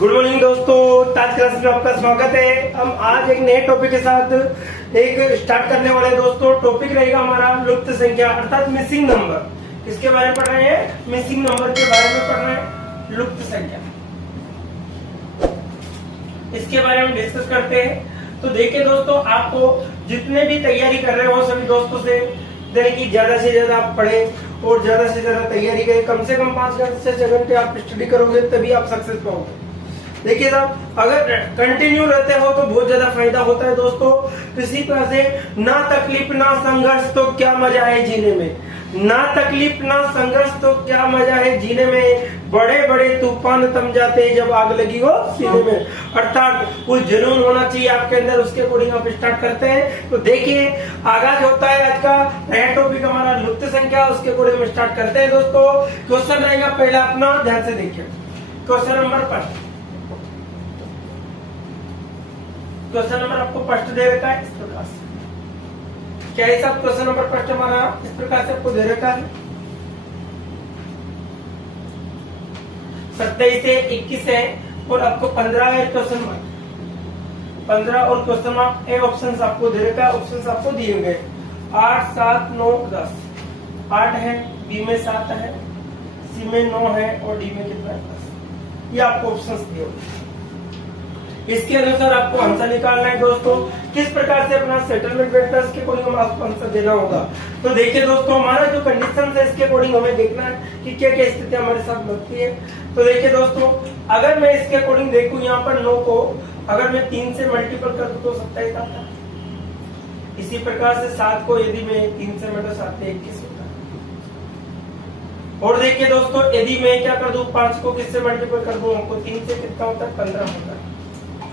Good morning दोस्तों, आज class में आपका स्वागत है। हम आज एक नए टॉपिक के साथ एक स्टार्ट करने वाले हैं दोस्तों। टॉपिक रहेगा हमारा लुप्त संख्या अर्थात मिसिंग नंबर। किसके बारे में पढ़ रहे हैं? मिसिंग नंबर के बारे में पढ़ रहे हैं, लुप्त संख्या। इसके बारे में डिस्कस करते हैं। तो देखिए दोस्तों, आपको जितने भी तैयारी कर रहे हो सभी दोस्तों से कि ज्यादा से ज्यादा आप पढ़े और ज्यादा से ज्यादा तैयारी करें। कम से कम 5 घंटे से 6 घंटे आप स्टडी करोगे तभी आप सक्सेस पाओगे। देखिए साहब, अगर कंटिन्यू रहते हो तो बहुत ज्यादा फायदा होता है दोस्तों। किसी तरह से ना तकलीफ ना संघर्ष तो क्या मजा है जीने में, ना तकलीफ ना संघर्ष तो क्या मजा है जीने में। बड़े बड़े तूफान थम जाते हैं जब आग लगी हो सीने में। अर्थात कुछ जुनून होना चाहिए आपके अंदर, उसके अकॉर्डिंग आप स्टार्ट करते हैं। तो देखिए, आगाज होता है आज का नया टॉपिक हमारा लुप्त संख्या। उसके अकॉर्डिंग स्टार्ट करते हैं दोस्तों। क्वेश्चन रहेगा पहला अपना, ध्यान से देखिए। क्वेश्चन नंबर 5, क्वेश्चन नंबर आपको फर्स्ट दे रखा है इस प्रकार से। क्या है साहब? क्वेश्चन नंबर फर्स्ट हमारा इस प्रकार से आपको दे रखा है। 27 से 21 है और आपको 15 है क्वेश्चन मार्क। 15 और क्वेश्चन मार्क ए ऑप्शन आपको दे रखा है। ऑप्शन आपको दिए गए 8, 7, 9, 10। 8 है, बी में 7 है, सी में 9 है और डी में कितना है? 10। ये आपको ऑप्शन दिए हुए। इसके अनुसार आपको आंसर निकालना है दोस्तों। किस प्रकार से अपना सेटलमेंट वेक्टर्स के अकॉर्डिंग आपको आंसर देना होगा। तो देखिए दोस्तों, हमारा जो कंडीशन है इसके अकॉर्डिंग हमें देखना है कि क्या क्या स्थिति हमारे साथ बनती है। तो देखिए दोस्तों, अगर मैं इसके अकॉर्डिंग देखूं यहाँ पर 9 को अगर मैं 3 से मल्टीपल कर दूं तो 27 आता है। इसी प्रकार से 7 को यदि मैं 3 से मल्टीपल 7 से 21 होता है। और देखिए दोस्तों, यदि मैं क्या कर दूं 5 को किससे मल्टीपल कर दूं, हमको 3 से कितना होता है? 15 होता है।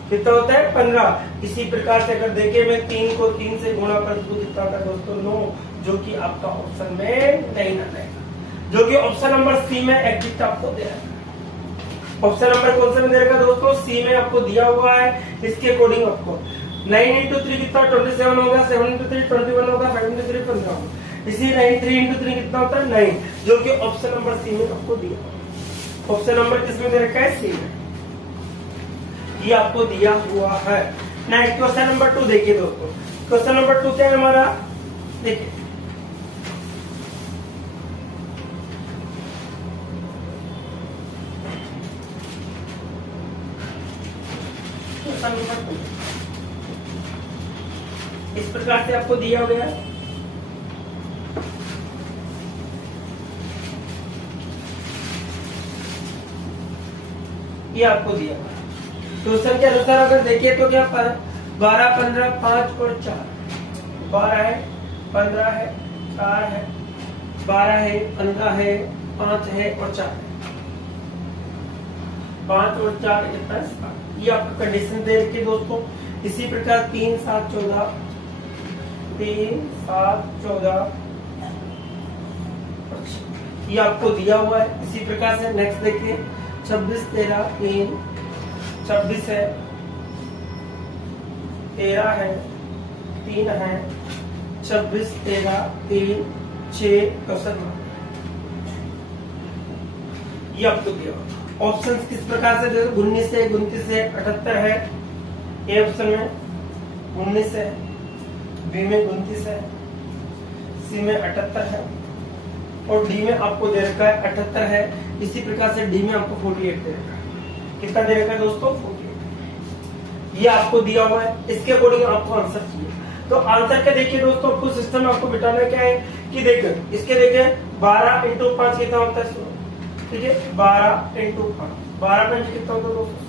कितना होता है? 15। इसी प्रकार से अगर देखे मैं 3 को 3 से गुणा कर दूं कितना होता है दोस्तों? 9, जो कि आपका ऑप्शन में नहीं आना है, जो कि ऑप्शन नंबर सी में एग्जिट आपको दे रहा है। ऑप्शन नंबर कौन सा में दे रखा है दोस्तों? सी में आपको दिया हुआ है। इसके अकॉर्डिंग आपको 9 इंटू 3 कितना? 27 होगा, 7 इंटू 3 21 होगा, 5 इंटू 3 15 होगा। इसी 3 इंटू 3 कितना होता है? 9, जो कि ऑप्शन नंबर सी में आपको दिया। ऑप्शन नंबर किसमें दे रखा है? सी में। ये आपको दिया हुआ है। नेक्स्ट क्वेश्चन नंबर 2 देखिए दोस्तों। क्वेश्चन नंबर 2 क्या है हमारा? देखिए, क्वेश्चन नंबर 2 इस प्रकार से आपको दिया गया है। ये आपको दिया हुआ है। क्वेश्चन के अनुसार अगर देखिए तो क्या 12, 15, 5 और 4। 12 है, 15 है, 4 है, 12 है, 15 है, 5 है और 4 है। 5 और 4 कितना है? 7। ये आपका कंडीशन दे रखी है दोस्तों। इसी प्रकार 3, 7, 14, 3, 7, 14 ये आपको दिया हुआ है। इसी प्रकार से नेक्स्ट देखिए 26, 13, 3, 26 है, 13 है, 3 है, 26, 13, 3, 6 क्वेश्चन मार्क। ये आपको दिया ऑप्शन किस प्रकार से देखो 19 है, 29 है, 78 है। ए ऑप्शन में 19 है, बी में 29 है, सी में 78 है और डी में आपको दे रखा है 78 है। इसी प्रकार से डी में आपको 48 दे रखा है। कितना दे रखा है दोस्तों? 48। ये आपको दिया हुआ है। इसके अकॉर्डिंग आपको आंसर चाहिए। तो आंसर के देखिए दोस्तों, आपको सिस्टम में आपको बिठाना क्या है कि देखिए इसके देखिए 12 इंटू 5 कितना होता है? ठीक है, 12 इंटू 5, 12 में कितना होता है दोस्तों?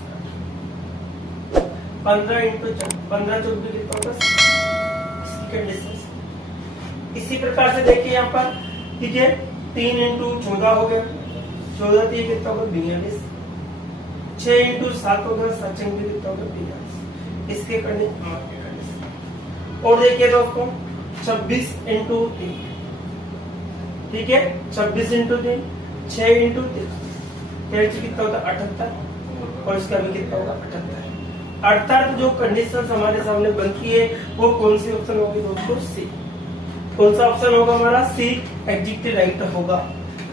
15 इंटू 15 14 कितना होता है? इसकी कंडीशन इसी प्रकार से देखिए यहाँ पर, ठीक है, 3 इंटू 14 हो गया, 14 3 कितना होगा? 42। 6 इंटू 7 होगा, 7 इंटू कितना होगा? 42। इसके कंडीशन और देखिए दोस्तों 26 इंटू 3, ठीक है, 26 इंटू 3, 6 इंटू 3 कितना होता है? 78 और इसका भी कितना होगा? 78। अर्थात जो कंडीशन हमारे सामने बनती है वो कौन सी ऑप्शन होगी दोस्तों? सी। कौन सा ऑप्शन होगा हमारा? सी एग्जिट राइट होगा,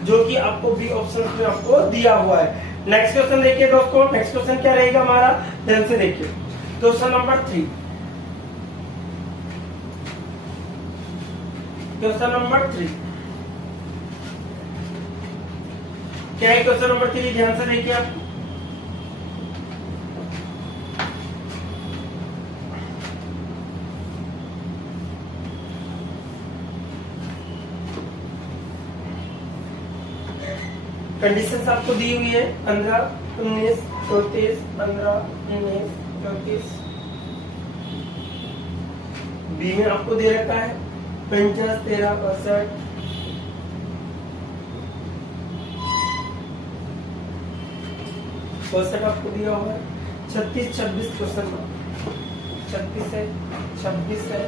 जो कि आपको बी ऑप्शन में आपको दिया हुआ है। नेक्स्ट क्वेश्चन देखिए दोस्तों, नेक्स्ट क्वेश्चन क्या रहेगा हमारा, ध्यान से देखिए। क्वेश्चन नंबर 3, क्वेश्चन नंबर 3 क्या है? क्वेश्चन नंबर 3 ध्यान से देखिए आप। कंडीशंस आपको दी हुई है 15, 19, 34, 15, 19, 34। बी में आपको दे रखा है 50, 13, 62। आपको दिया हुआ है 36, 26 क्वेश्चन मार्क, 36 है, 26 है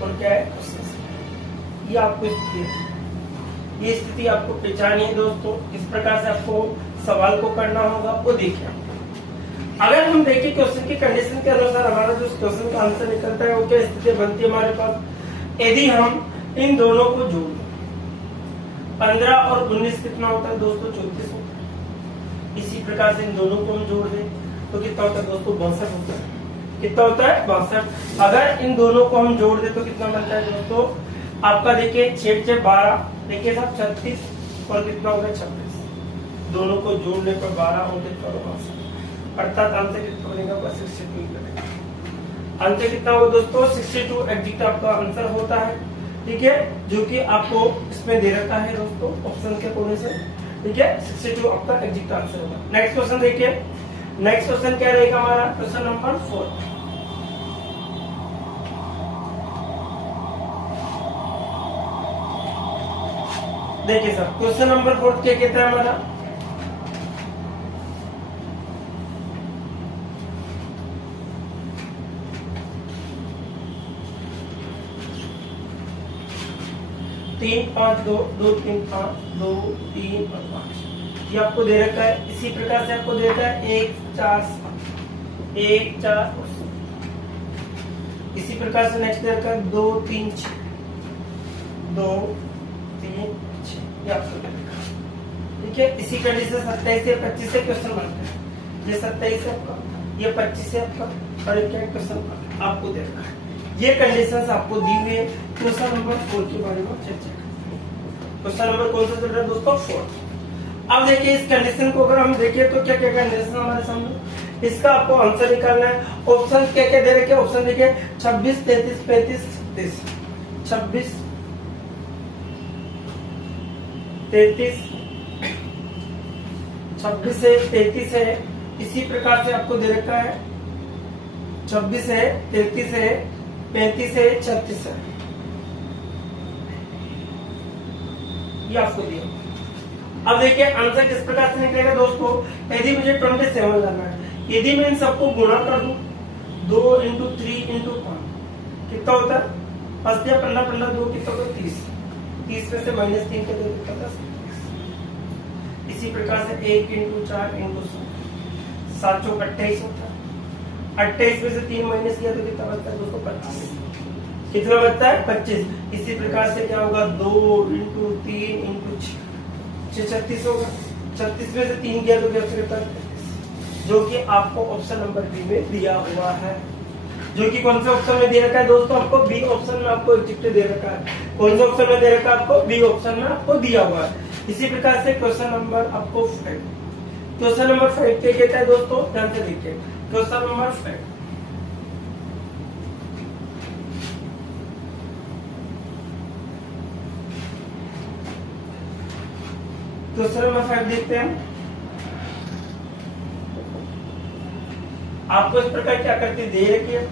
और क्या है 25 है। ये आपको स्थिति है, ये स्थिति आपको पहचानी है दोस्तों। इस प्रकार से आपको सवाल को करना होगा, वो देखिए। अगर हम देखें क्वेश्चन की कंडीशन के अनुसार हमारा जो क्वेश्चन का आंसर निकलता है वो क्या स्थिति बनती है हमारे पास, यदि हम इन दोनों को जोड़ दें। 15 और 19 कितना होता है दोस्तों, 34 होता है। इसी प्रकार से इन दोनों को हम जोड़ दें तो कितना होता है दोस्तों, 62 होता है। कितना होता है, 62। अगर इन दोनों को हम जोड़ दें तो कितना बनता है दोस्तों, आपका देखिए 6 से 12, देखिए साहब 36 और कितना होगा 26। दोनों को जोड़ने पर 12 और कितना होगा 62, अर्थात आंसर कितना बनेगा 62 बनेगा। आंसर कितना होगा दोस्तों, 62 एग्जैक्ट आपका आंसर होता है। ठीक है, जो कि आपको इसमें दे रखा है दोस्तों ऑप्शन के कोने से। ठीक है, 62 आपका एग्जैक्ट आंसर होगा। नेक्स्ट क्वेश्चन देखिए, नेक्स्ट क्वेश्चन क्या रहेगा हमारा, क्वेश्चन नंबर 4। देखिए सर, क्वेश्चन नंबर 4 क्या कहता है हमारा, तीन 5 2 2 3 5 2 3 और 5 ये आपको दे रखा है। इसी प्रकार से आपको दे रखा है 1 4 7 1 4 और 7। इसी प्रकार से नेक्स्ट दे रखा है 2 3 6 2 3 6 ये आपको दे रखा है। ठीक है, इसी कंडीशन 27 से 25 से क्वेश्चन बनता है। ये 27 है आपका, ये 25 है आपका और एक क्वेश्चन आपको दे रखा है। ये कंडीशंस आपको दी हुई है। क्वेश्चन नंबर 4 के बारे में चर्चा करते हैं। क्वेश्चन नंबर कौन सा चल रहा है दोस्तों, 4। अब देखिए इस कंडीशन को अगर हम देखिए तो क्या क्या कंडीशन हमारे सामने, इसका आपको आंसर निकालना है। ऑप्शन क्या क्या दे रखे, ऑप्शन देखिए 26 33 35 36। 26 33 26 है 33 है। इसी प्रकार से आपको दे रखा है 26 है 33 है 35 है 36 है, ये आपको दिया। अब देखिए आंसर किस प्रकार से निकलेगा दोस्तों, यदि मुझे 27 लाना है, यदि मैं इन सबको गुणा कर दूं 2 × 3 × 5 कितना होता है 5 या 15 15 2 कितना होता है 30। 30 में से -3 कर दो कितना 10। इसी प्रकार से 1 × 4 × 7 7 चौक 28 होता है। 28 में से 3 माइनस किया तो कितना बचता है दोस्तों 25। कितना बचता है 25। इसी प्रकार से क्या होगा 2 × 3 × 6 36 होगा। 36 में से 3 किया तो क्या होता है 35, जो कि आपको ऑप्शन नंबर बी में दिया हुआ है। जो कि कौन से ऑप्शन में दे रखा है दोस्तों, आपको बी ऑप्शन में आपको एग्जैक्ट दे रखा है। कौन से ऑप्शन में दे रखा है आपको, बी ऑप्शन में आपको दिया हुआ है। इसी प्रकार से क्वेश्चन नंबर आपको 5, क्वेश्चन नंबर 5 क्या कहता है दोस्तों, ध्यान से देखिए। क्वेश्चन नंबर 5, क्वेश्चन नंबर 5 देखते हैं। आपको इस प्रकार क्या करती दे रखी है,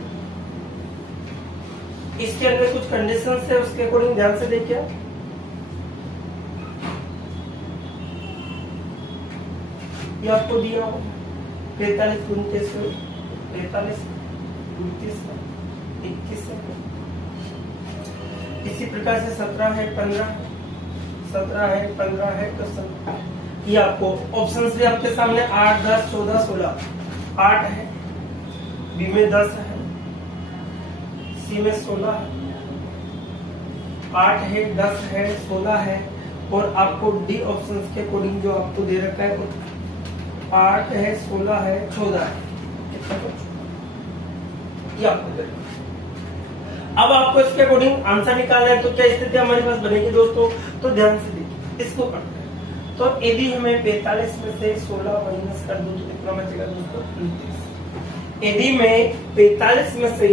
इसके अंदर कुछ कंडीशंस है, उसके अकॉर्डिंग ध्यान से देखिए। ये आपको दिया हो 45 29 45 29 21 है। इसी प्रकार से 17 है 15 है 17 है 15 है क्वेश्चन। ये आपको ऑप्शंस भी आपके सामने 8 10 14 16। 8 है, बी में 10 है, सी में 16 है। 8 है 10 है 16 है और आपको डी ऑप्शंस के अकॉर्डिंग जो आपको दे रखा है 8 है, 16 है, 14 है, ये आपको देगा। अब आपको इसके अकॉर्डिंग आंसर निकालना है, तो क्या स्थिति हमारे पास बनेगी दोस्तों? तो ध्यान से देखिए, इसको करते हैं। तो यदि हमें 45 में से 16 माइनस कर दूं तो कितना बचेगा दोस्तों? 29। यदि मैं 45 में से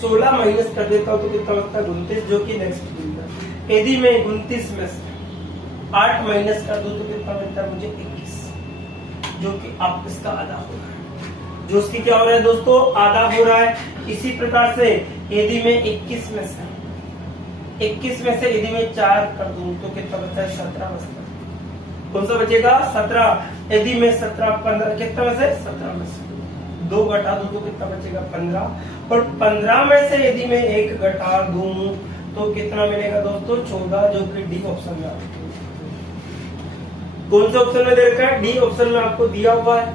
16 माइनस कर देता हूं तो कितना बचता है? 29, जो कि नेक्स्ट बिंदु। यदि मैं 29 में से 8 माइनस कर दूं तो कितना बचता है मुझे? 21, जो कि आप इसका आधा हो रहा है, जो उसकी क्या हो रहा है दोस्तों? आधा हो रहा है। इसी प्रकार से यदि मैं 21 में से यदि मैं 4 कर दूं तो कितना बचता है? 17 बचता है। कौन सा बचेगा? 17। यदि मैं 17 15 कितना में से? 17 में से 2 घटा दूं तो कितना बचेगा? 15। और 15 में से यदि मैं 1 घटा दूं तो कितना मिलेगा दोस्तों? 14, जो कि डी ऑप्शन में आपको, कौन से ऑप्शन में दे रखा है? डी ऑप्शन में आपको दिया हुआ है।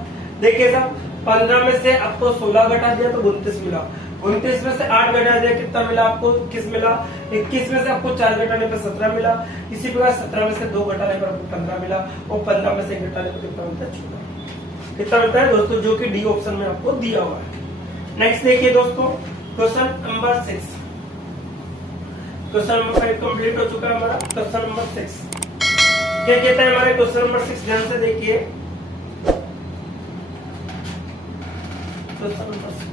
देखिए साहब, 15 में से आपको 16 घटा दिया तो 29 मिला, 29 में से 8 घटा दिया कितना मिला आपको? 21 मिला, 21 में से आपको 4 घटाने पर 17 मिला, इसी प्रकार 17 में से 2 घटाने पर आपको 15 मिला, और 15 में से 1 घटाने पर कितना मिलता है? 14। कितना मिलता है दोस्तों? जो कि डी ऑप्शन में आपको दिया हुआ है। नेक्स्ट देखिए दोस्तों, question number 6। Question number 5 complete हो चुका है हमारा। क्वेश्चन नंबर 6 क्या कहता है हमारे? क्वेश्चन नंबर 6 ध्यान से देखिए। क्वेश्चन नंबर 6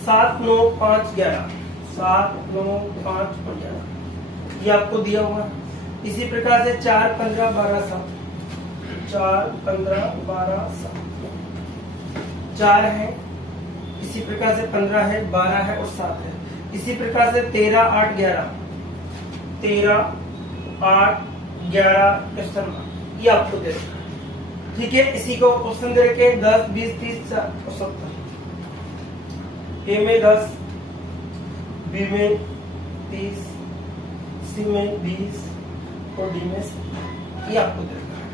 7 9 5 11, 7 9 5 और 11 ये आपको दिया हुआ है। इसी प्रकार से 4 15 12 7, 4 15 12 7 4 है, इसी प्रकार से 15 है, 12 है और 7 है। इसी प्रकार से 13 8 11, 13 8 11 क्वेश्चन ये आपको दे रखा है। ठीक है, इसी को क्वेश्चन दे रखे 10 20 30 और 70। ए में 10, बी में 30, सी में 20 और डी में 70। ये आपको दे रखा है।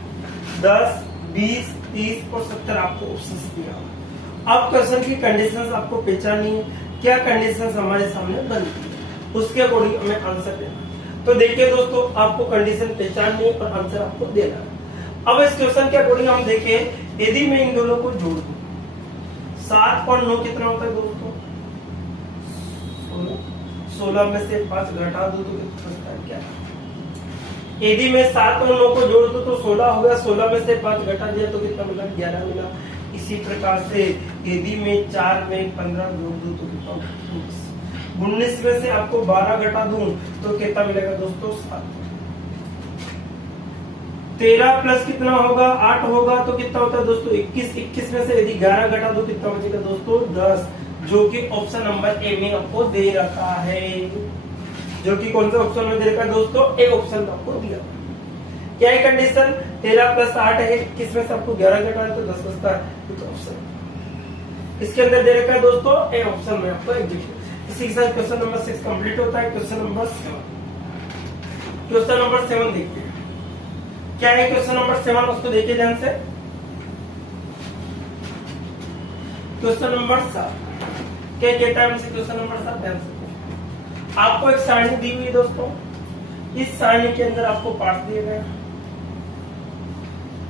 10 20 30 और 70 आपको ऑप्शंस दिया हुआ। अब क्वेश्चन की कंडीशंस आपको पहचाननी है, क्या कंडीशंस हमारे सामने बनती है, उसके अकॉर्डिंग हमें आंसर देना। तो देखिए दोस्तों, आपको कंडीशन पहचाननी है और आंसर आपको देना है। अब इस क्वेश्चन के अकॉर्डिंग हम देखें, यदि मैं इन दोनों को जोड़ दूं, 7 और 9 कितना होता है दोस्तों? 16 में से 5 घटा दूं तो कितना होता है? 11। यदि मैं 7 और 9 को जोड़ दूं तो 16 हो गया, 16 में से 5 घटा दिया तो कितना मिला? 11 मिला। इसी प्रकार से यदि मैं 4 में 15 जोड़ दूं तो कितना? 19 में से आपको 12 घटा दूं तो कितना मिलेगा दोस्तों? 7। 13 प्लस कितना होगा? 8 होगा, तो कितना होता है दोस्तों? 21। 21 में से यदि 11 घटा दो कितना बचेगा दोस्तों? 10, जो कि ऑप्शन नंबर ए में आपको दे रखा है। जो कि कौन सा ऑप्शन में दे रखा है दोस्तों? ए ऑप्शन आपको दिया। क्या है कंडीशन? 13 प्लस 8 है, 21 में से आपको 11 घटा है तो 10 बचता है, तो ऑप्शन इसके अंदर दे रखा है दोस्तों ए ऑप्शन में आपको एग्जीक्यूट। इसी के साथ क्वेश्चन नंबर 6 कंप्लीट होता है। क्वेश्चन नंबर 7, क्वेश्चन नंबर 7 देखिए क्या है। क्वेश्चन नंबर 7 उसको देखिए ध्यान से। क्वेश्चन नंबर 7 क्या कहता है हमसे? क्वेश्चन नंबर 7 ध्यान से, आपको एक सारणी दी हुई है दोस्तों। इस सारणी के अंदर आपको पार्ट्स दिए गए,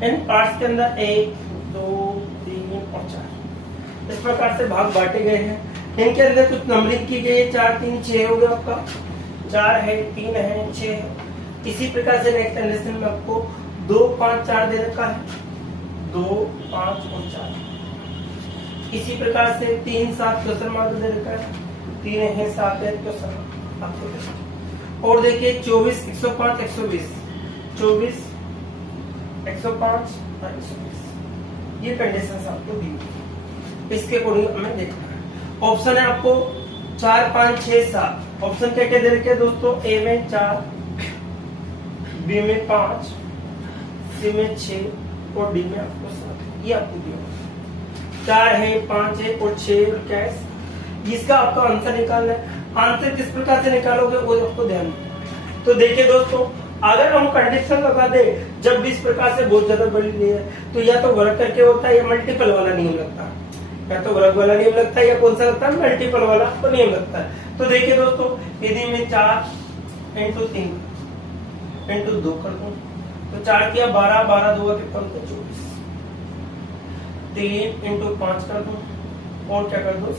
इन पार्ट्स के अंदर 1 2 3 और 4 इस प्रकार से भाग बांटे गए हैं। इनके अंदर कुछ नंबरिंग की गई है, 4 3 6 हो गया आपका, 4 है 3 है 6 है। इसी प्रकार से नेक्स्ट कंडीशन में आपको 2 5 4 दे रखा है, 2 5 और 4। इसी प्रकार से 3 7 क्वेश्चन मार्क दे रखा है, 3 है 7 है क्वेश्चन आपको दे रखा है। और देखिए 24 105 120, 24 105 और 120 ये कंडीशन आपको दी हुई। इसके अकॉर्डिंग हमें देखना है। ऑप्शन है आपको 4 5 6 7। ऑप्शन क्या क्या दे रखे हैं दोस्तों? ए में 4, बी में 5, सी में 6 और डी में आपको 7। ये आपको दिया 4 है 5 है और 6 और क्या है? इसका आपका आंसर निकालना है। आंसर किस प्रकार से निकालोगे वो आपको ध्यान। तो देखिए दोस्तों, अगर हम कंडीशन लगा दे जब भी इस प्रकार से बहुत ज्यादा बड़ी नहीं है तो या तो वर्क करके होता है या मल्टीपल वाला नियम लगता है। या तो वर्ग वाला नियम लगता है या कौन सा लगता है, मल्टीपल वाला तो नियम लगता है। तो देखिए दोस्तों, यदि मैं 4 इंटू 3 इंटू 2 कर दूं तो 4 किया 12, 12 2 कितना होता है 24, 3 इंटू 5 कर दूं और क्या कर दूं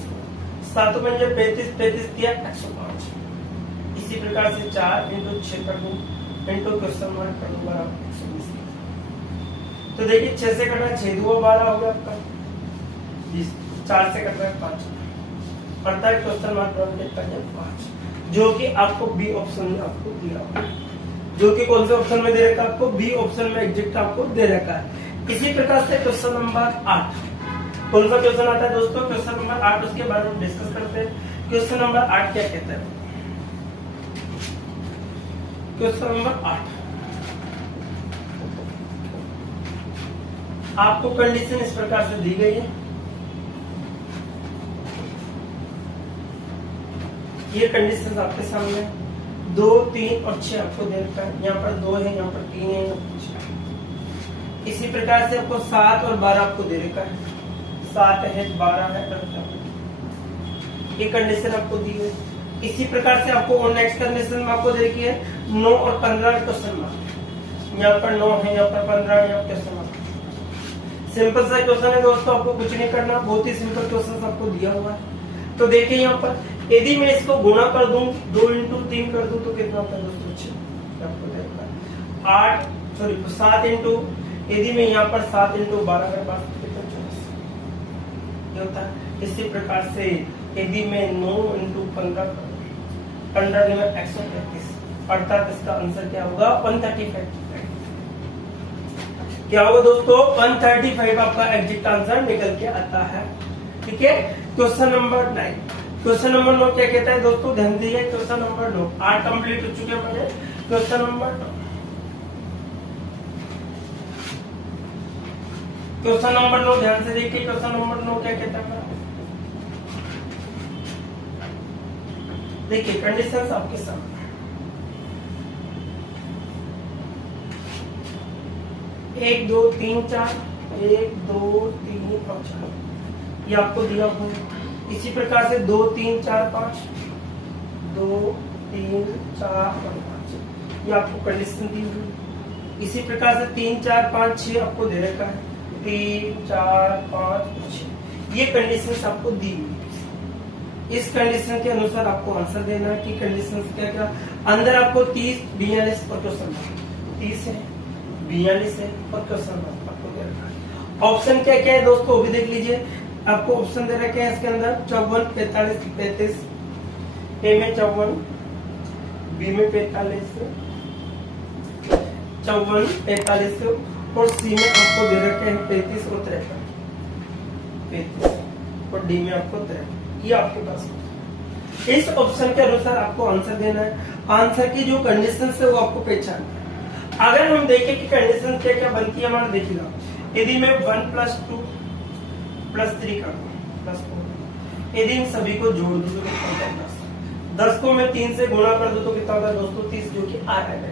7 पंजे 35, 35 किया 105। इसी प्रकार से 4 इंटू 6 कर दूं इंटू क्वेश्चन मार्क कर दूं बराबर 120। तो देखिए 6 से कटना 6 2 12 हो गया आपका, 4 से कट रहा है 5, अर्थात क्वेश्चन मार्क बराबर कितना है 5, जो कि आपको बी ऑप्शन में आपको दिया हुआ है, जो कि कौन से ऑप्शन में दे रखा है आपको, बी ऑप्शन में एग्जैक्ट आपको दे रखा है। इसी प्रकार से क्वेश्चन नंबर 8, कौन सा क्वेश्चन आता है दोस्तों, क्वेश्चन नंबर 8, उसके बारे में डिस्कस करते हैं। क्वेश्चन नंबर 8 क्या कहता है, क्वेश्चन नंबर 8 आपको कंडीशन इस प्रकार से दी गई है, ये कंडीशन आपके सामने 2 3 और 6 आपको दे रखा है, यहाँ पर 2 है, यहाँ पर 3 है, यहाँ पर 6 है। इसी प्रकार से आपको 7 और 12 आपको दे रखा है, 7 है 12 है, ये कंडीशन आपको दी है। इसी प्रकार से आपको और नेक्स्ट कंडीशन में आपको दे रखी है 9 और 15 क्वेश्चन मार्क, यहाँ पर 9 है, यहाँ पर 15 है, यहाँ पर क्वेश्चन मार्क। सिंपल सा क्वेश्चन है दोस्तों, आपको कुछ नहीं करना, बहुत ही सिंपल क्वेश्चन आपको दिया हुआ है। तो देखिए यहाँ पर यदि मैं इसको गुणा कर दूं 2 इंटू 3 कर दूं तो कितना होता है दोस्तों 6, आपको देखना 8 सॉरी 7 इंटू, यदि मैं यहाँ पर 7 इंटू 12 कर पास तो कितना 24 ये होता है। इसी प्रकार से यदि मैं 9 इंटू 15 15 में 133, अर्थात इसका आंसर क्या होगा 135, क्या होगा दोस्तों 135 आपका एग्जैक्ट आंसर निकल के आता है। ठीक है, क्वेश्चन नंबर 9, क्वेश्चन नंबर 9 क्या कहता है दोस्तों, ध्यान दीजिए, क्वेश्चन नंबर 9 8 कंप्लीट हो चुके हैं। क्वेश्चन नंबर 9, क्वेश्चन नंबर 9 ध्यान से देखिए, क्वेश्चन नंबर 9 क्या कहता है, देखिए कंडीशंस आपके सामने, 1 2 3 4 1 2 3 और 4 ये आपको दिया हुआ है। इसी प्रकार से 2 3 4 5 2 3 4 और 5 ये आपको कंडीशन दी हुई। इसी प्रकार से 3 4 5 6 आपको दे रखा है, 3 4 5 6 ये कंडीशन आपको दी हुई। इस कंडीशन के अनुसार आपको आंसर देना है कि कंडीशन क्या क्या अंदर आपको 30 42 और क्वेश्चन 30 है 42 है और क्वेश्चन आपको दे रखा है। ऑप्शन क्या क्या है दोस्तों वो भी देख लीजिए, आपको ऑप्शन दे रखे हैं इसके अंदर 54 45 35, ए में 54, बी में 45 54 45 और सी में आपको दे रखे हैं 35 और 53 35 और डी में आपको 53, ये आपके पास है। इस ऑप्शन के अनुसार आपको आंसर देना है। आंसर की जो कंडीशन है वो आपको पहचानना है। अगर हम देखें कि कंडीशन क्या क्या बनती है हमारा, देखिएगा यदि मैं 1 + 2 + 3 कर दूं +4, यदि इन सभी को जोड़ दूं तो कितना होता है 10 को मैं 3 से गुणा कर दूं तो कितना होता है दोस्तों 30, जो कि आ रहा है।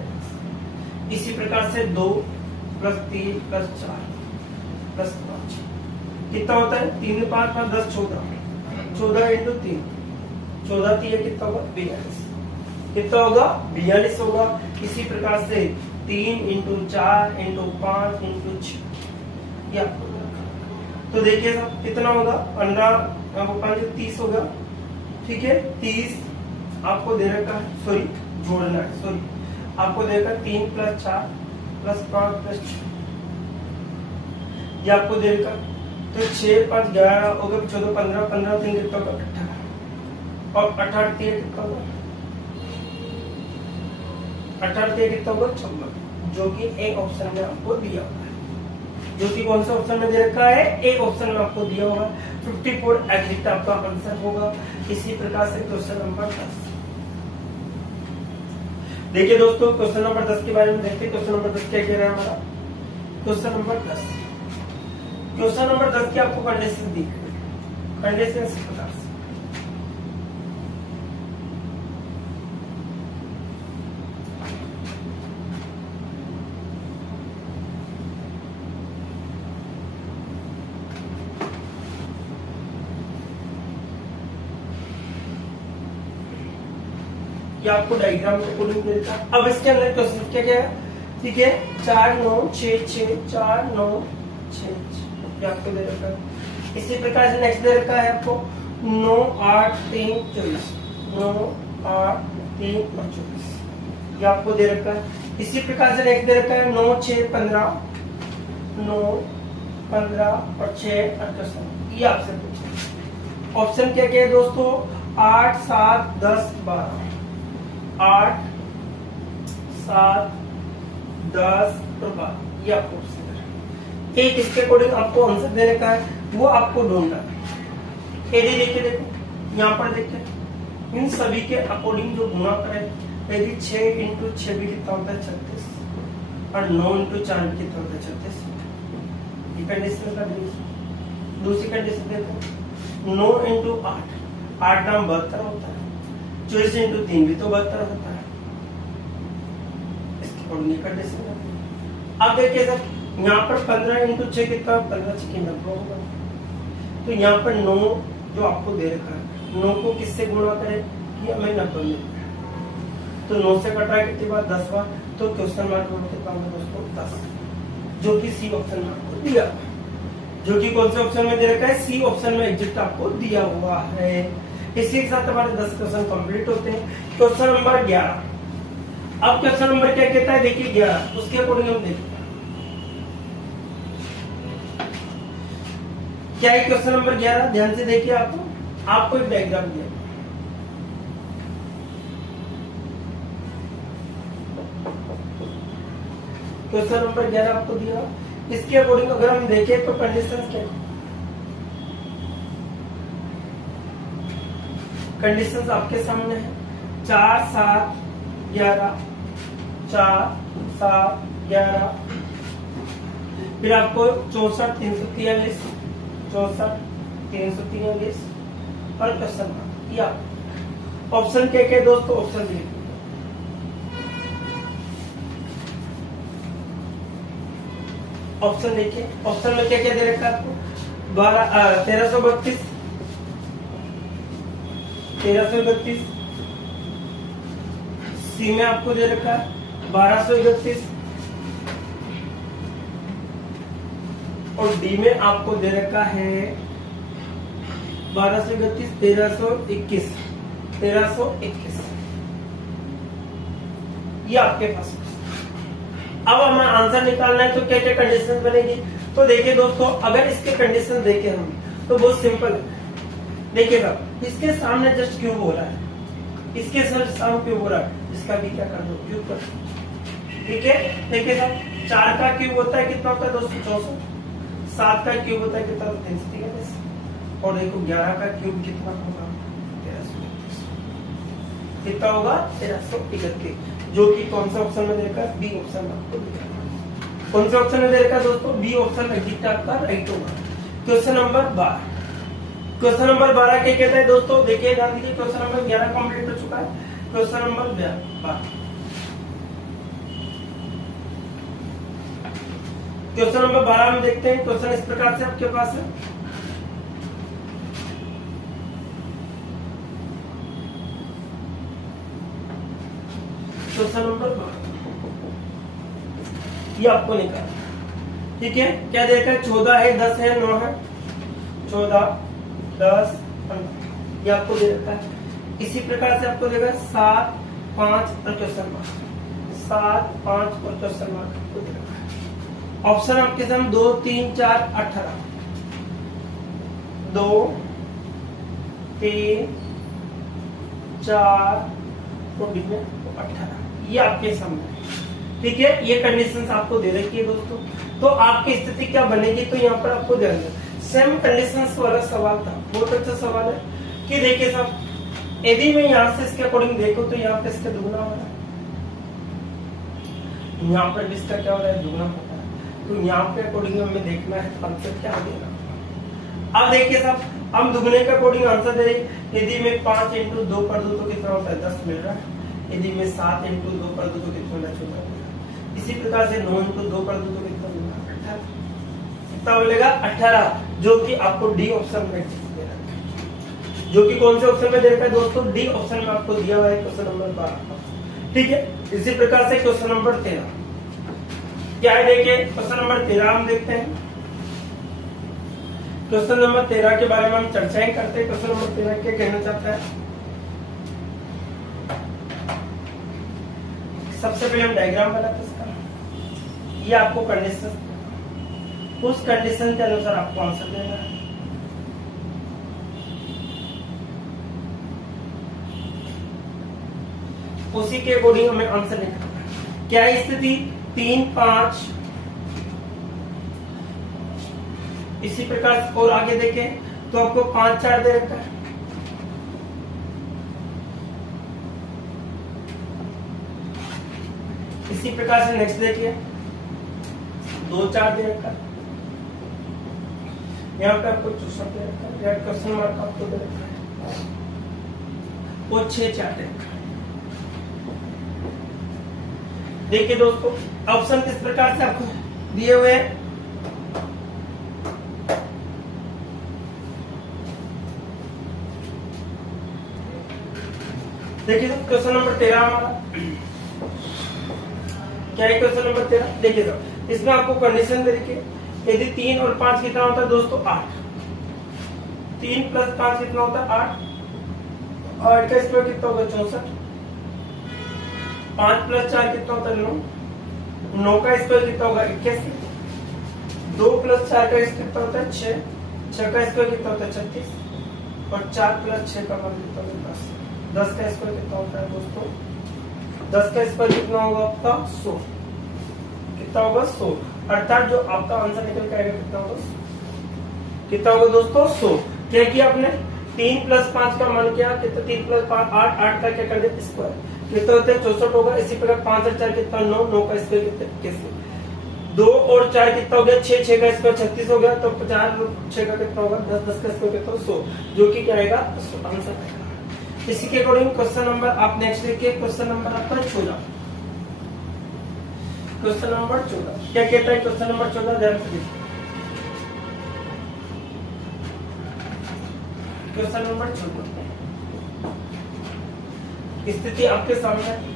इसी प्रकार से 2 + 3 + 4 + 5 कितना होता है 3 5 5 10 14 14 × 3 14 3 कितना होगा 42, कितना होगा 42 होगा। इसी प्रकार से 3 × 4 × 5 × 6 ये आपको, तो देखिए सब कितना होगा 15 5 30 होगा। ठीक है, 30 आपको दे रखा है, सॉरी जोड़ना है, सॉरी आपको दे रखा 3 + 4 + 5 + 6 ये आपको दे रखा, तो 6 5 11 हो गया 14 15 15 3 कितना होगा 18 और 18 3 कितना होगा 18 3 कितना होगा 56, जो कि ए ऑप्शन में आपको दिया हुआ है, जो कि कौन सा ऑप्शन में दे रखा है ए ऑप्शन में आपको दिया होगा 54 एग्जैक्ट आपका आंसर होगा। इसी प्रकार से क्वेश्चन नंबर 10, देखिए दोस्तों क्वेश्चन नंबर 10 के बारे में देखते हैं। क्वेश्चन नंबर 10 क्या कह रहा है हमारा, क्वेश्चन नंबर 10, क्वेश्चन नंबर 10 की आपको कंडीशन दी है, कंडीशन इस प्रकार से ये आपको डायग्राम में कोडिंग दे देता है। अब इसके अंदर क्वेश्चन क्या क्या है, ठीक है, 4 9 6 6 4 9 6 ये आपको दे रखा है। इसी प्रकार से नेक्स्ट दे रखा है आपको 9 8 3 24 9 8 3 और 24 ये आपको दे रखा है। इसी प्रकार से नेक्स्ट दे रखा है 9 6 15 9 15 और 6 28 ये आपसे पूछे। ऑप्शन क्या क्या है दोस्तों, 8 7 10 12 8 7 10 और 12 ये आपको ऑप्शन है। एक इसके अकॉर्डिंग आपको आंसर देने का है, वो आपको ढूंढना है। यदि देखिए देखो यहाँ पर देखिए इन सभी के अकॉर्डिंग जो गुणा करें, यदि 6 इंटू 6 भी कितना होता है 36 और 9 इंटू 4 भी कितना होता है 36। ये कंडीशन का दूसरी कंडीशन देखो 9 इंटू 8 8 नाम 72 होता है, 24 इंटू 3 भी तो 72 होता है। इसके अकॉर्डिंग कंडीशन अब देखिए सर यहाँ पर 15 इंटू 6 कितना 15 6 90 होगा। तो यहाँ पर 9 जो आपको दे रखा है 9 को किससे गुणा करें कि हमें 90 मिल गया। तो 9 से कटा है कितनी बार 10 बार, तो क्वेश्चन मार्क कितना होगा दोस्तों 10, जो कि सी ऑप्शन में आपको दिया, जो कि कौन से ऑप्शन में दे रखा है, सी ऑप्शन में एग्जैक्ट आपको दिया हुआ है। इसी के साथ हमारे 10 क्वेश्चन कंप्लीट होते हैं। Question number 11। अब क्वेश्चन नंबर क्या कहता है देखिए 11, उसके अकॉर्डिंग हम देखते हैं क्या है। क्वेश्चन नंबर 11 ध्यान से देखिए, आपको एक डायग्राम दिया, क्वेश्चन नंबर 11 आपको दिया। इसके अकॉर्डिंग अगर हम देखें तो कंडीशंस क्या है, कंडीशंस आपके सामने है 4 7 11 4 7 11 फिर आपको 64 343 64 343 और क्वेश्चन मार्क या ऑप्शन क्या क्या दोस्तों, ऑप्शन देखिए ऑप्शन देखिए, ऑप्शन में क्या क्या दे रखा है आपको 1332 1332, सी में आपको दे रखा है 1231 और डी में आपको दे रखा है 1231 1321 1321 ये आपके पास। अब हमें आंसर निकालना है तो क्या क्या कंडीशन बनेगी। तो देखिए दोस्तों अगर इसके कंडीशन देखें हम तो बहुत सिंपल है। देखिएगा इसके सामने जस्ट क्यूब हो रहा है, इसके सामने क्यूब हो रहा है, इसका भी क्या कर दो क्यूब कर, ठीक है। देखिएगा 4 का क्यूब होता है कितना होता है दोस्तों 64, 7 का क्यूब होता है कितना 333 और देखो 11 का क्यूब कितना होगा 1331, कितना होगा 1331, जो कि कौन सा ऑप्शन में देखा बी ऑप्शन आपको दिया। कौन से ऑप्शन में दे रखा है दोस्तों, बी ऑप्शन एग्जैक्ट आपका राइट होगा। क्वेश्चन नंबर 12, क्वेश्चन नंबर 12 क्या कहता है दोस्तों, देखिए ध्यान दीजिए क्वेश्चन नंबर 11 कंप्लीट हो चुका है। क्वेश्चन नंबर 12 क्वेश्चन नंबर 12 में देखते हैं। क्वेश्चन इस प्रकार से आपके पास है, क्वेश्चन नंबर 12 ये आपको निकालना, ठीक है। क्या देखा है 14 है 10 है 9 है 14 10 15 ये आपको दे रखा है। इसी प्रकार से आपको देगा 7 5 और क्वेश्चन मार्क, 7 5 और क्वेश्चन मार्क आपको दे रखा है। ऑप्शन आपके सामने 2 3 4 18 2 3 4 और डी में 18 ये आपके सामने, ठीक है। ये कंडीशंस आपको दे रखी है दोस्तों। तो आपकी स्थिति क्या बनेगी, तो यहाँ पर आपको ध्यान दें सेम कंडीशंस वाला सवाल था, बहुत अच्छा सवाल है कि देखिए साहब यदि मैं यहाँ से इसके अकॉर्डिंग देखूं तो यहाँ पे इसका दुगना हो रहा है, यहाँ पर भी इसका क्या हो रहा है दुगना होता है। तो यहाँ पे अकॉर्डिंग हमें देखना है आंसर क्या देना। अब देखिए साहब हम दुगने के अकॉर्डिंग आंसर दे, यदि मैं 5 इंटू 2 कर दूं तो कितना होता है 10 मिल रहा है। यदि मैं 7 इंटू 2 कर दूं तो कितना होना चाहिए। इसी प्रकार से 9 इंटू 2 कर दूं तो कितना मिलेगा 18, कितना मिलेगा 18, जो कि आपको डी ऑप्शन में दे रहा है। जो कि कौन से ऑप्शन में दे रखा है दोस्तों, डी ऑप्शन में आपको दिया हुआ है क्वेश्चन नंबर 12। ठीक है, इसी प्रकार से क्वेश्चन नंबर 13 क्या है, देखिए क्वेश्चन नंबर 13 हम देखते हैं। क्वेश्चन नंबर 13 के बारे में हम चर्चाएं करते हैं। क्वेश्चन नंबर 13 क्या कहना चाहता है, सबसे पहले हम डायग्राम बनाते हैं इसका। ये आपको कंडीशन, उस कंडीशन के अनुसार आपको आंसर देना है। उसी के अकॉर्डिंग हमें आंसर लिखना है। क्या है स्थिति, 3, 5। इसी प्रकार और आगे देखें तो आपको 5, 4 दे रखा है। इसी प्रकार से नेक्स्ट देखिए 2, 4 दे रखा है। यहाँ पे आपको 64 दे रखा है, या क्वेश्चन मार्क आपको दे रखा है, वो 6, 4 दे रखा है। देखिए दोस्तों ऑप्शन किस प्रकार से आपको दिए हुए हैं। देखिए क्वेश्चन नंबर 13 हमारा क्या है, क्वेश्चन नंबर 13 देखिए सर, इसमें आपको कंडीशन दे रखी है, यदि 3 और 5 कितना होता है दोस्तों, 8। 3 + 5 कितना होता है, 8। 8 का स्क्वायर कितना होगा, 64। 5 + 4 कितना होता है, 9। 9 का स्क्वायर कितना होगा, 81। 2 + 4 का स्क्वायर कितना होता है, 6। 6 का स्क्वायर कितना होता है, 36। और 4 + 6 का मान कितना होता है, 10। 10 का स्क्वायर कितना होता है दोस्तों, 10 का स्क्वायर कितना होगा आपका, 100। कितना होगा, 100। अर्थात जो आपका आंसर निकल के आएगा कितना होगा, कितना होगा दोस्तों, 100। क्या किया आपने, 3 + 5 का मान किया कितना, 3 + 5 8। 8 का क्या कर दिया स्क्वायर, कितना होता है, 64 होगा। इसी प्रकार 5 और 4 कितना, 9। 9 का स्क्वायर कितना, 21। 2 और 4 कितना हो गया, 6। 6 का स्क्वायर 36 हो गया। तो 50 और 6 का कितना होगा, 10। 10 का स्क्वायर कितना, 100, जो कि क्या आएगा आंसर। इसी के अकॉर्डिंग क्वेश्चन नंबर आप नेक्स्ट देखिए, क्वेश्चन नंबर आपका 14। क्वेश्चन नंबर 14 क्या कहता है, क्वेश्चन नंबर 14 ध्यान से देखिए। क्वेश्चन नंबर 14 स्थिति आपके सामने है।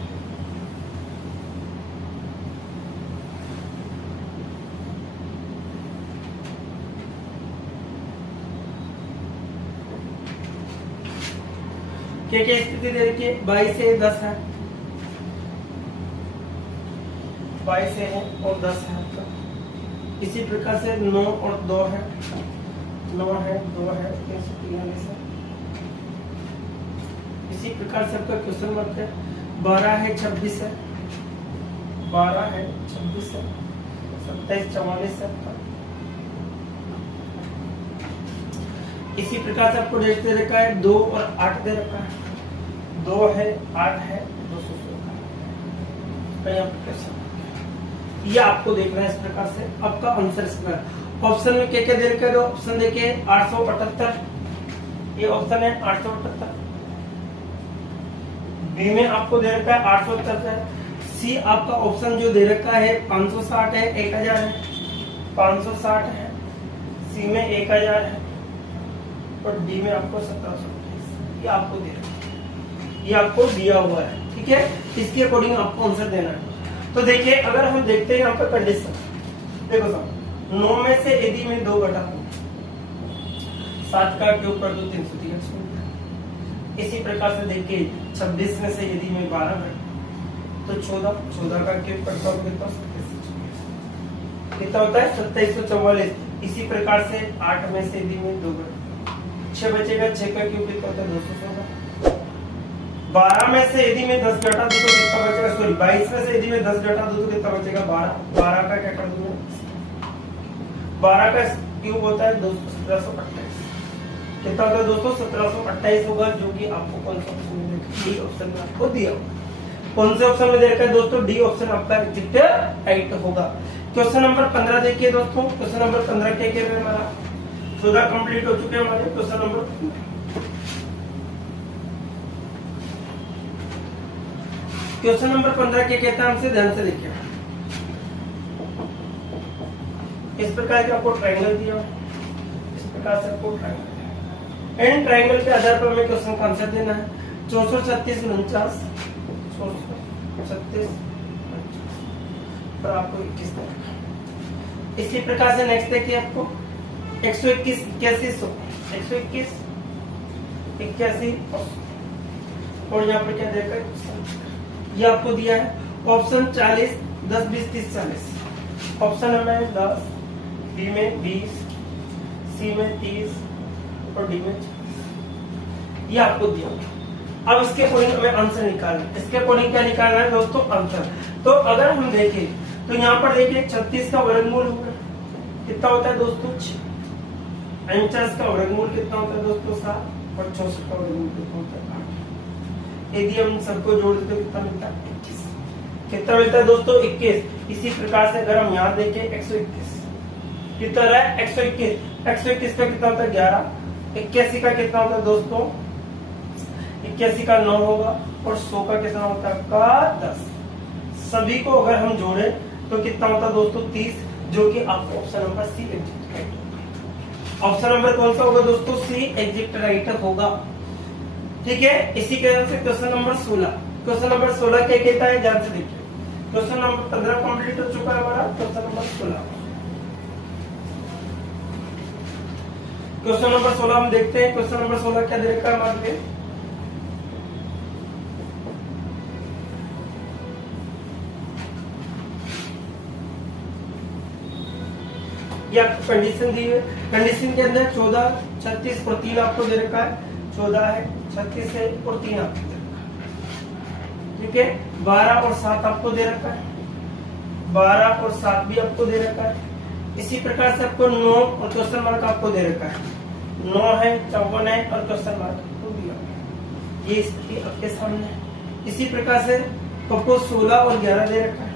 क्या क्या स्थिति दे रखी है, 22 से 10 है, 22 से है और 10 है आपका। इसी प्रकार से 9 और 2 है, 9 है, 2 है, 343 है। इसी प्रकार से आपका क्वेश्चन मार्क है, 12 है, 26 है, 12 है, 26 है, 27, 44 है आपका। इसी प्रकार से आपको डेट दे रखा है, 2 और 8 दे रखा है, 2 है, 8 है, 216 है। ये आपको देखना है इस प्रकार से आपका आंसर इसका। ऑप्शन में क्या क्या दे रखा है, ऑप्शन देखिए 878, ये ऑप्शन है 878। बी में आपको दे रखा है 878। सी आपका ऑप्शन जो दे रखा है 560 है, 1000 है, 560 है। सी में 1000 है और डी में आपको 1728। ये आपको दे रखा है, ये आपको दिया हुआ है। ठीक है, इसके अकॉर्डिंग आपको आंसर देना है। तो देखिए अगर हम देखते हैं यहाँ पर कंडीशन, देखो साहब 9 में से यदि में 2 घटा 7 का क्यूब कर दो 330। इसी प्रकार से देखिए 26 में से यदि मैं 12 घटा तो 14 का क्यूब करता हूँ कितना होता है 2744। इसी प्रकार से 8 में से यदि मैं 2 घटा 6 बचेगा, 6 का क्यूब कितना होता है 216। 12 में से यदि मैं 10 घटा दूं तो कितना बचेगा, सॉरी 22 में से यदि मैं 10 घटा दूं तो कितना बचेगा 12। 12 का क्या कर दूंगा, 12 का क्यूब होता है 1728। कितना होता है दोस्तों 1728 होगा, जो कि आपको कौन सा ऑप्शन में डी ऑप्शन में आपको दिया होगा। कौन से ऑप्शन में दे रखा है दोस्तों, डी ऑप्शन आपका एग्जैक्ट राइट होगा। क्वेश्चन नंबर 15 देखिए दोस्तों, क्वेश्चन नंबर 15 क्या कह रहे हैं, हमारा 14 कंप्लीट हो चुके हैं हमारे। क्वेश्चन नंबर 15 क्वेश्चन नंबर 15 क्या कहता है हमसे, ध्यान से देखिए। इस प्रकार का आपको ट्रायंगल दिया, इस प्रकार से आपको ट्रायंगल एंड ट्रायंगल के आधार पर हमें क्वेश्चन का आंसर देना है। 436 49 436 पर आपको 21 देना। इसी प्रकार से नेक्स्ट देखिए आपको 121 81 121 81 और यहाँ पर क्या देखा, ये आपको दिया है ऑप्शन 40 10 20 30 40। ऑप्शन हमें 10, बी में 20, सी में 30 और डी में 40। ये आपको दिया। अब इसके अकॉर्डिंग हमें आंसर निकालना है। इसके अकॉर्डिंग क्या निकालना है दोस्तों, आंसर। तो अगर हम देखें तो यहाँ पर देखिए 36 का वर्गमूल होगा, कितना होता है दोस्तों 6। 49 का वर्गमूल कितना होता है दोस्तों 7 और 64 का वर्गमूल कितना होता है 8। यदि हम सबको जोड़ देते तो कितना मिलता है 21। कितना मिलता है दोस्तों 21। इसी प्रकार से अगर हम यहाँ देखें 121 कितना रहा है 121। 121 का कितना होता है 11। 81 का कितना होता है दोस्तों 81 का 9 होगा और 100 का कितना होता है का 10। सभी को अगर हम जोड़े तो कितना होता है दोस्तों 30, जो कि आपको option number C exit right होगा। ऑप्शन नंबर कौन सा होगा दोस्तों सी एग्जिट राइट होगा। ठीक है, इसी के से क्वेश्चन नंबर 16। क्वेश्चन नंबर 16 क्या कहता है ध्यान से देखिए। क्वेश्चन नंबर 15 कंप्लीट हो चुका है हमारा। क्वेश्चन नंबर 16, क्वेश्चन नंबर 16 हम देखते हैं। क्वेश्चन नंबर 16 क्या दे रखा है हमारे लिए, ये आपको कंडीशन दी है। कंडीशन के अंदर 14 36 और 3 आपको दे रखा है। 14 है 36 है और 3 आपको दे रखा है। ठीक है, 12 और 7 आपको दे रखा है। 12 और 7 भी आपको दे रखा है। इसी प्रकार से आपको 9 और क्वेश्चन मार्क आपको दे रखा है। 9 है 54 है और क्वेश्चन मार्क आपको दिया। ये स्थिति आपके सामने है। इसी प्रकार से आपको 16 और 11 दे रखा है।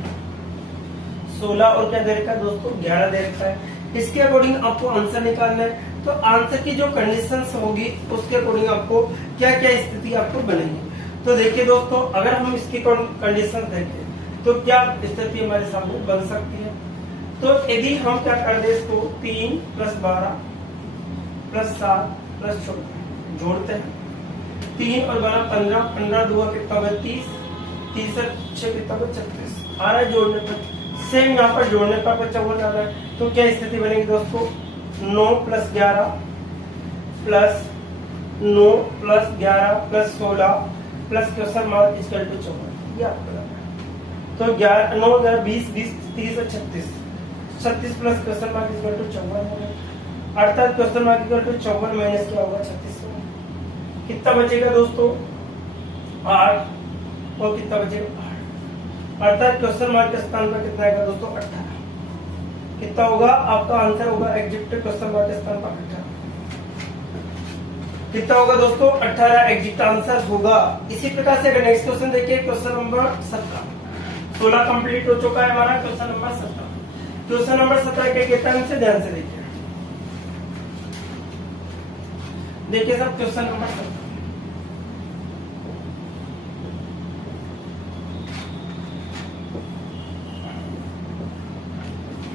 16 और क्या दे रखा है दोस्तों 11 दे रखा है। इसके अकॉर्डिंग आपको आंसर निकालना है। तो आंसर की जो कंडीशंस होगी उसके अकॉर्डिंग आपको क्या क्या स्थिति आपको बनेगी। तो देखिए दोस्तों, अगर हम इसकी कंडीशन देखें तो क्या स्थिति हमारे सामने बन सकती है। तो यदि हम क्या कर दे इसको 3 + 12 + 7 + 14 जोड़ते हैं। 3 और 12 15, 15 2 कितना होगा 30, 30 और 6 कितना होगा 36 आ रहा है जोड़ने पर। सेम यहाँ पर जोड़ने पर 55 आ रहा है। तो क्या स्थिति बनेगी दोस्तों 9 + 11 + 9 + 11 + 16 + क्वेश्चन मार्क = 54। ये आपको लगा तो 11 9 11 20 20 30 और 36 36 + क्वेश्चन मार्क = 54 होगा। अर्थात क्वेश्चन मार्क = 54 माइनस क्या होगा 36 होगा। कितना बचेगा दोस्तों 8 और कितना बचेगा 8। अर्थात क्वेश्चन मार्क के स्थान पर कितना आएगा दोस्तों 18। कितना होगा आपका आंसर होगा एग्जिट क्वेश्चन मार्क के स्थान पर 18। कितना होगा दोस्तों 18 एग्जिट आंसर होगा। इसी प्रकार से अगर नेक्स्ट क्वेश्चन देखिए क्वेश्चन नंबर 17। 16 कंप्लीट हो चुका है हमारा। Question number 17। क्वेश्चन नंबर 17 क्या कहता है हमसे ध्यान से देखिए। देखिए सब क्वेश्चन नंबर 17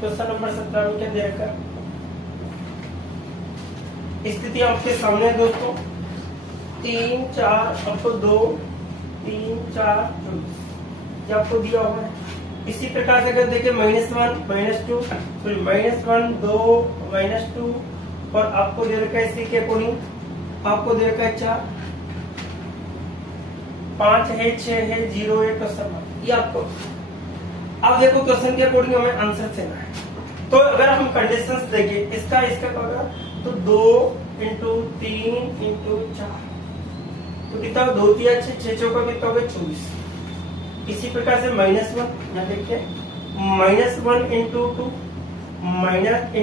क्वेश्चन नंबर 17 में क्या दे रखा है। स्थिति आपके सामने है दोस्तों 3 4 आपको 2 3 4 24 ये आपको दिया हुआ है। इसी प्रकार से अगर देखें -1 -2 सॉरी -1 2 -2 और आपको दे रखा है इसी के अकॉर्डिंग आपको दे रखा है 4 5 है 6 है 0 है क्वेश्चन मार्क। ये आपको अब देखो क्वेश्चन के अकॉर्डिंग हमें आंसर देना है। तो अगर हम कंडीशंस देखें इसका क्या होगा तो 2 × 3 × 4 तो कितना 2 3 6 6 चौका कितना होगा 24। इसी प्रकार से -1 यहाँ देखिए -1 × 2 -(-)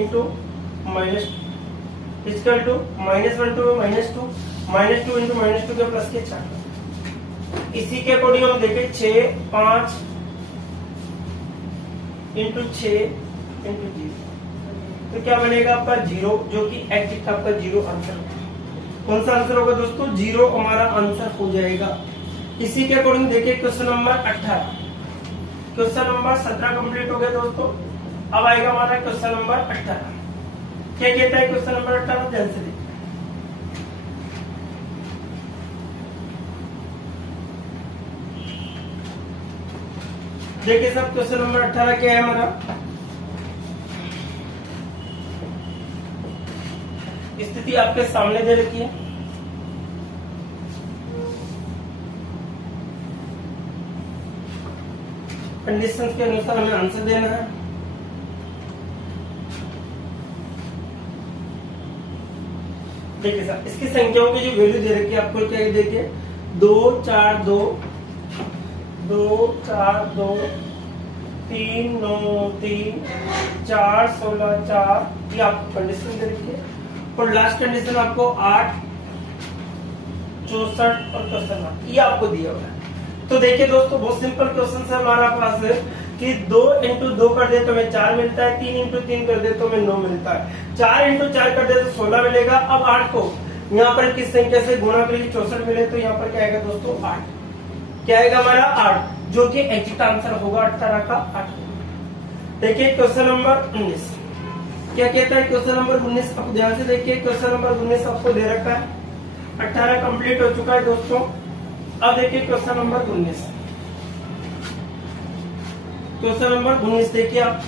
-2 -2 के प्लस के 4। इसी के अकॉर्डिंग हम देखें 6 5 × 6 × 0 तो क्या बनेगा आपका 0, जो कि एग्जिट आपका 0 आंसर होगा। कौन सा आंसर होगा दोस्तों 0 हमारा आंसर हो जाएगा। इसी के अकॉर्डिंग देखिए question number 18। Question number 17 complete हो गया दोस्तों। अब आएगा हमारा क्वेश्चन नंबर 18। क्या कहता है क्वेश्चन नंबर 18 ध्यान से देखिए। देखिए सब क्वेश्चन नंबर 18 क्या है हमारा, स्थिति आपके सामने दे रखी है। कंडीशंस के अनुसार हमें आंसर देना है। देखिए सर इसकी संख्याओं की जो वैल्यू दे रखी है आपको क्या है, देखिए 2 4 2 2 4 2 3 9 3 4 16 4, ये आपको कंडीशन दे रखी है। और लास्ट कंडीशन आपको 8 64 और 64 ये आपको दिया हुआ है। तो देखिए दोस्तों बहुत सिंपल क्वेश्चन है हमारा पास कि 2 इंटू 2 कर दे तो हमें 4 मिलता है, 3 इंटू 3 कर दे तो हमें 9 मिलता है, 4 इंटू 4 कर दे तो 16 मिलेगा। अब 8 को यहाँ पर किस संख्या से गुणा करेंगे 64 मिले तो यहाँ पर क्या आएगा दोस्तों 8, क्या आएगा हमारा 8, जो कि एग्जैक्ट आंसर होगा 18 का 8। देखिए क्वेश्चन नंबर 19 क्या कहता है, क्वेश्चन नंबर 19 आप ध्यान से देखिए, क्वेश्चन नंबर 19 आपको दे रखा है, 18 कंप्लीट हो चुका है दोस्तों। अब देखिए क्वेश्चन नंबर 19, क्वेश्चन नंबर 19 देखिए आप,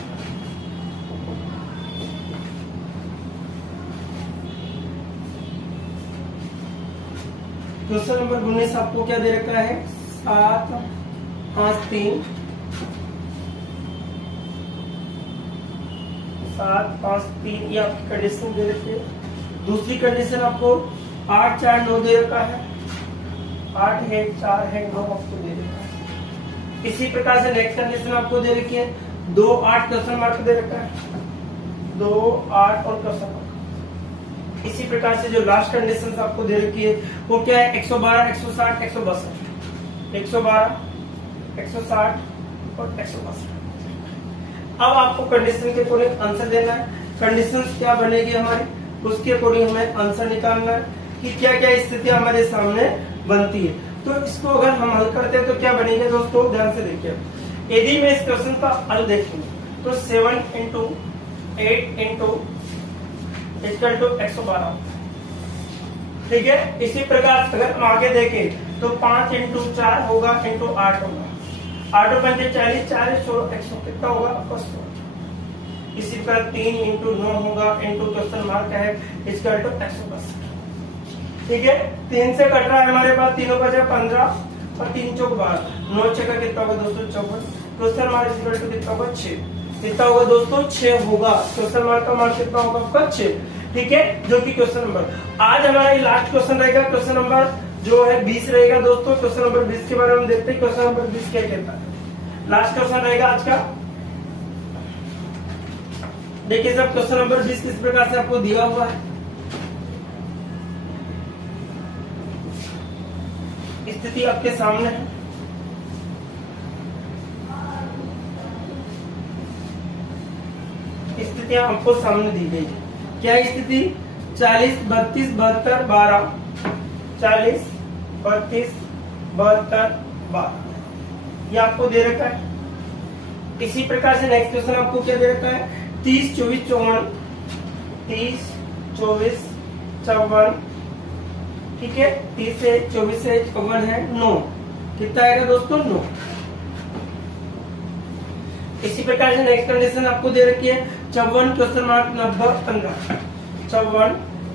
क्वेश्चन नंबर 19 आपको क्या दे रखा है, 7 5 3 7 5 3 ये आपकी कंडीशन दे रखी है। दूसरी कंडीशन आपको 8 4 9 दे रखा है, 8 है 4 है 9 आपको दे रखा है। इसी प्रकार से नेक्स्ट कंडीशन आपको दे रखी है 2 8 क्वेश्चन मार्क दे रखा है, 2 8 और क्वेश्चन मार्क। इसी प्रकार से जो लास्ट कंडीशन आपको दे रखी है वो क्या है, 112 160 162, 112 160 और 162। अब आपको कंडीशन के अकॉर्डिंग आंसर देना है। कंडीशन क्या बनेगी हमारी, उसके अकॉर्डिंग हमें आंसर निकालना है कि क्या क्या स्थिति हमारे सामने बनती है। तो इसको अगर हम हल करते हैं तो क्या बनेगा दोस्तों, ध्यान से देखिए। यदि मैं इस क्वेश्चन का हल देखूं तो 7 इंटू 8 इंटू इक्वल टू 112, ठीक है। इसी प्रकार अगर हम आगे देखें तो 5 इंटू 4 होगा इंटू 8 होगा, 8 पंजे 40 40 100 कितना होगा आपका 100। इसी प्रकार 3 इंटू 9 होगा इंटू क्वेश्चन मार्क है इक्वल टू 162, ठीक है। 3 से कट रहा है हमारे पास, तीनों बचा 15 और 3 चौक 12, 9 6 का कितना होगा दोस्तों 54, क्वेश्चन मार्क इक्वल टू कितना होगा 6, कितना होगा दोस्तों 6 होगा। क्वेश्चन मार्क का मार्क कितना होगा आपका 6, ठीक है, जो कि क्वेश्चन नंबर। आज हमारा ये लास्ट क्वेश्चन रहेगा, क्वेश्चन नंबर जो है 20 रहेगा दोस्तों। क्वेश्चन नंबर 20 के बारे में देखते हैं, क्वेश्चन नंबर 20 क्या कहता है। लास्ट क्वेश्चन रहेगा आज का। देखिए सब क्वेश्चन नंबर 20 किस प्रकार से आपको दिया हुआ है। स्थिति आपके सामने है, स्थितियां आपको सामने दी गई है। क्या स्थिति, 40 32 72 12, 40 32 72 12 ये आपको दे रखा है। इसी प्रकार से नेक्स्ट क्वेश्चन आपको क्या दे रखा है, 30 24 54, 30 24 54, ठीक है। 30 से 24 से 54 है 9, कितना आएगा दोस्तों 9। इसी प्रकार से नेक्स्ट कंडीशन आपको दे रखी है 54 क्वेश्चन मार्क 90 15, 54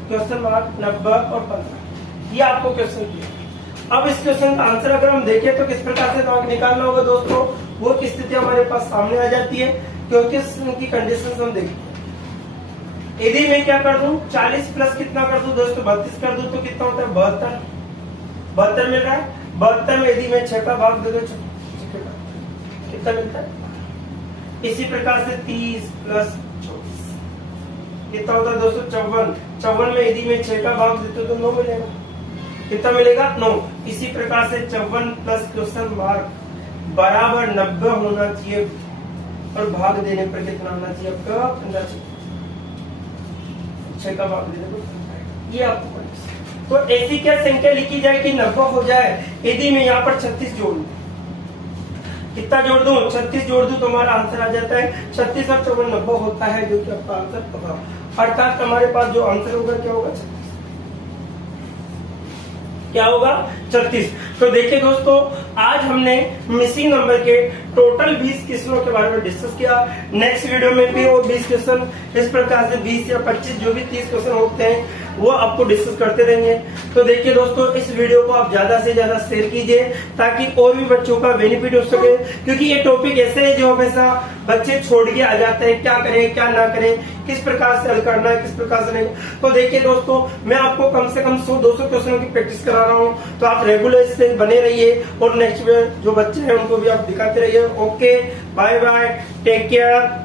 क्वेश्चन मार्क 90 और 15 ये आपको क्वेश्चन दिया। अब इस क्वेश्चन का आंसर अगर हम देखें तो किस प्रकार से निकालना होगा दोस्तों, वो की स्थिति हमारे पास सामने आ जाती है, क्योंकि उनकी कंडीशन हम देखते हैं। यदि मैं क्या कर दूं 40 प्लस कितना कर दूं दोस्तों 32 कर दूं तो कितना होता है 72, 72 मिल रहा है। 72 में यदि मैं 6 का भाग दे दूं कितना मिलता है। इसी प्रकार से 30 प्लस 24 कितना होता है दोस्तों 54, 54 में यदि मैं 6 का भाग देता तो 9 मिलेगा, कितना मिलेगा 9। इसी प्रकार से 54 प्लस क्वेश्चन मार्क बराबर 90 होना चाहिए और भाग देने पर कितना होना चाहिए आपका 15, 6 का भाग देने पर ये आपको। तो ऐसी क्या संख्या लिखी जाए कि 90 हो जाए। यदि मैं यहाँ पर 36 जोड़ दूं, कितना जोड़ दूं 36 जोड़ दूं तो हमारा आंसर आ जाता है 36 और 54 90 होता है, जो कि आपका आंसर होगा। अर्थात हमारे पास जो आंसर होगा क्या होगा 36। क्या होगा 36। तो देखिए दोस्तों, आज हमने मिसिंग नंबर के टोटल 20 क्वेश्चनों के बारे में डिस्कस किया। नेक्स्ट वीडियो में भी वो 20 क्वेश्चन इस प्रकार से 20 या 25 जो भी 30 क्वेश्चन होते हैं वो आपको डिस्कस करते रहेंगे। तो देखिए दोस्तों, इस वीडियो को आप ज्यादा से ज्यादा शेयर कीजिए ताकि और भी बच्चों का बेनिफिट हो सके, क्योंकि ये टॉपिक ऐसे है जो हमेशा बच्चे छोड़ के आ जाते हैं, क्या करें क्या ना करें, किस प्रकार से हल करना है, किस प्रकार से नहीं। तो देखिए दोस्तों, मैं आपको कम से कम 100-200 क्वेश्चनों की प्रैक्टिस करा रहा हूँ, तो आप रेगुलर इससे बने रहिए और नेक्स्ट जो बच्चे हैं उनको भी आप दिखाते रहिए। Okay, bye bye, take care.